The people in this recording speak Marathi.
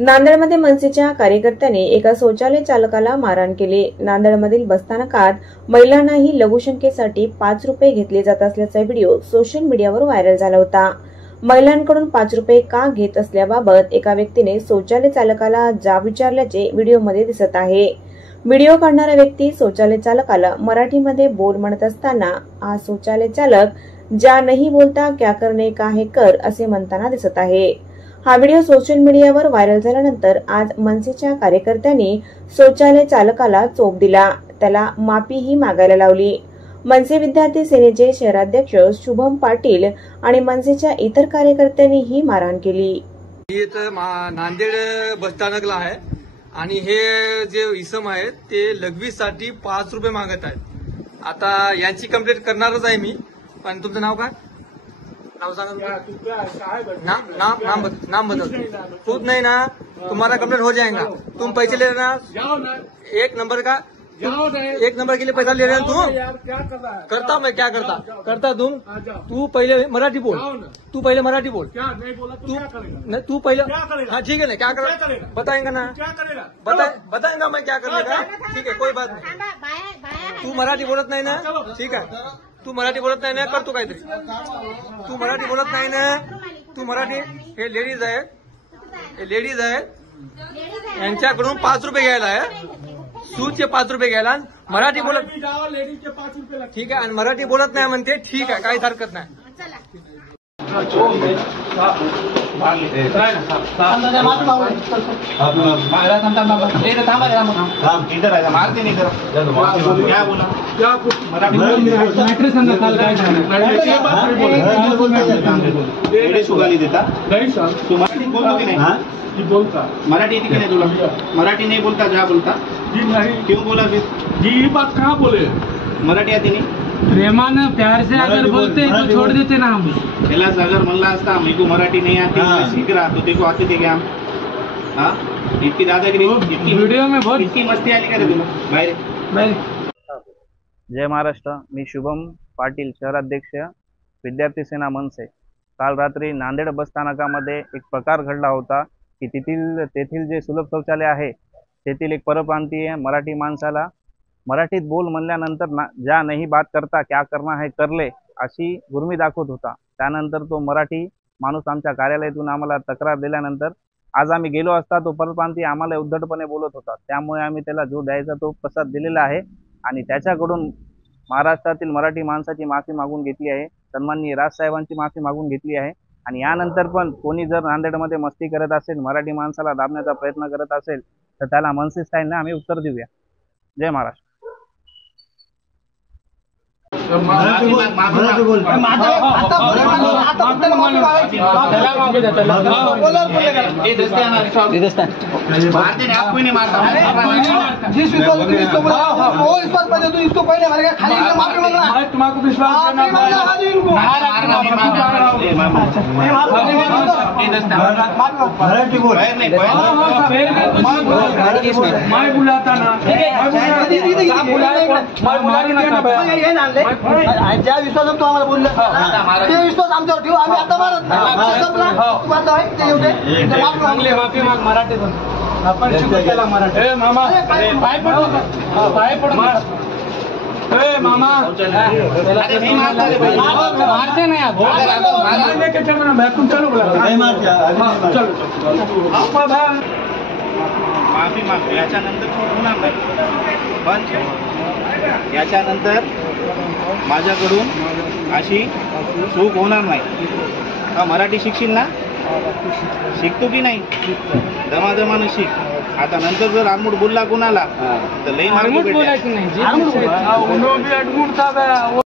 नांदेडमध्ये मनसेच्या कार्यकर्त्यांनी एका शौचालय चालकाला मारहाण केली। नांदेडमधील बसस्थानकात महिलांनाही लघुशंकेसाठी 5 रुपये घेतले जात असल्याचा व्हिडिओ सोशल मीडियावर व्हायरल झाला होता। महिलांकडून 5 रुपये का घेत असल्याबाबत एका व्यक्तीने शौचालय चालकाला जाब विचारल्याचे व्हिडिओमध्ये दिसत आहे। व्हिडिओ काढणारा व्यक्ती शौचालय चालकाला मराठीमध्ये बोल म्हणत असताना हा शौचालय चालक ज्या नहीं बोलता क्या करने का है कर असे म्हणताना दिसत आहे। हा व्हिडिओ सोशल मीडियावर व्हायरल झाल्यानंतर आज मनसेच्या कार्यकर्त्यांनी शौचालय चालकाला चोप दिला, त्याला माफीही मागायला लावली। मनसे विद्यार्थी सेनेचे शहराध्यक्ष शुभम पाटील आणि मनसेच्या इतर कार्यकर्त्यांनी ही मारहाण केली। नांदेड बसस्थानकला आहे आणि हे जे इसम आहेत ते लघवीसाठी 5 रुपये मागत आहेत। आता यांची कंप्लेंट करणारच आहे मी, पण तुमचं नाव काय? नाव सांगा। नाम बदल खुद नहीं ना, तुम्हारा कंप्लेंट हो जाएगा। तुम पैसे ले लेना, 1 नंबर का 1 नंबर के लिए पैसा ले रहे हैं तू? यार क्या कर रहा है? करता मैं क्या करता तू पहले मराठी बोल, तू पहले मराठी बोल। क्या नहीं बोला तू क्या करेगा? तू पहले क्या करेगा? हाँ ठीक है ना, क्या करेगा बताएंगा ना, क्या करेगा? बताएंगा मैं क्या करेगा। ठीक है कोई बात नहीं, तू मराठी बोलत नाही ना, ठीक आहे। तू मराठी बोलत नाही ना, करतो काहीतरी। तू मराठी बोलत नाही ना, तू मराठी हे लेडीज आहे यांच्याकडून 5 रुपये घ्यायला आहे, सूटचे 5 रुपये घ्यायला। मराठी बोलत लेडीजचे 5 रुपये ठीक आहे, आणि मराठी बोलत नाही म्हणते, ठीक आहे काहीच हरकत नाही। मारते नहीं क्या बोला सुगाली देता तू मराठी बोलतो की नहीं? बोलता मराठी येते की नहीं तुला? मराठी नहीं बोलता, जा बोलता जी नहीं। क्यों बोला फिर? जी ये बात कहाँ बोले? मराठी आती नहीं? प्रेमान प्यार से अगर बोलते हैं तो छोड़ देते ना हम। कैलाश अगर म्हणला असता मेरे को मराठी नहीं आती, मैं सीख रहा तो तेरे को आती थी क्या? हाँ इतनी दादागिरी, इतनी वीडियो में बहुत इतनी मस्ती आली का रे तुला बाहेर? जय महाराष्ट्र। मी शुभम पाटील, शहराध्यक्ष विद्यार्थी सेना मनसे। काल रात्री नांदेड बसस्थानकामध्ये एक प्रकार घडला होता की तेथील जे सुलभ शौचालय आहे तेथील एक परप्रांतीय मराठी माणसाला मराठीत बोल म्हणल्यानंतर ज्या नहीं बात करता क्या करना है कर ले अशी गुरमी दाखवत होता। त्यानंतर तो मराठी माणूस आमच्या कार्यालयातून आम्हाला तक्रार दिल्यानंतर आज आम्ही गेलो असता तो परप्रांतीय आम्हाला उद्धटपणे बोलत होता, त्यामुळे आम्ही त्याला जो द्यायचा तो प्रसाद दिलेला आहे आणि त्याच्याकडून महाराष्ट्रातील मराठी माणसाची माफी मागून घेतली आहे, सन्माननीय राजसाहेबांची माफी मागून घेतली आहे। आणि यानंतर पण कोणी जर नांदेडमध्ये मस्ती करत असेल, मराठी माणसाला दाबण्याचा प्रयत्न करत असेल तर त्याला मनसे स्टाईलने आम्ही उत्तर देऊया। जय महाराष्ट्र। ज्या विश्वासात तू आम्हाला बोलला ते विश्वास आमच्यावर ठेवू, आम्ही आता माफी माग मराठीतून आपण शिकवला मराठी। मामा पाय पडू मामा मारते नहीं आप तुम चलो माफी मागतो, याच्यानंतर होणार नाही, पण याच्यानंतर माझ्याकडून अशी चूक होणार नाही। मराठी शिकशील ना? शिकतो की नाही? दमादमानं शिक। आता नंतर जर आडमुठ बोलला कोणाला तर लई मार्ग भेटेल।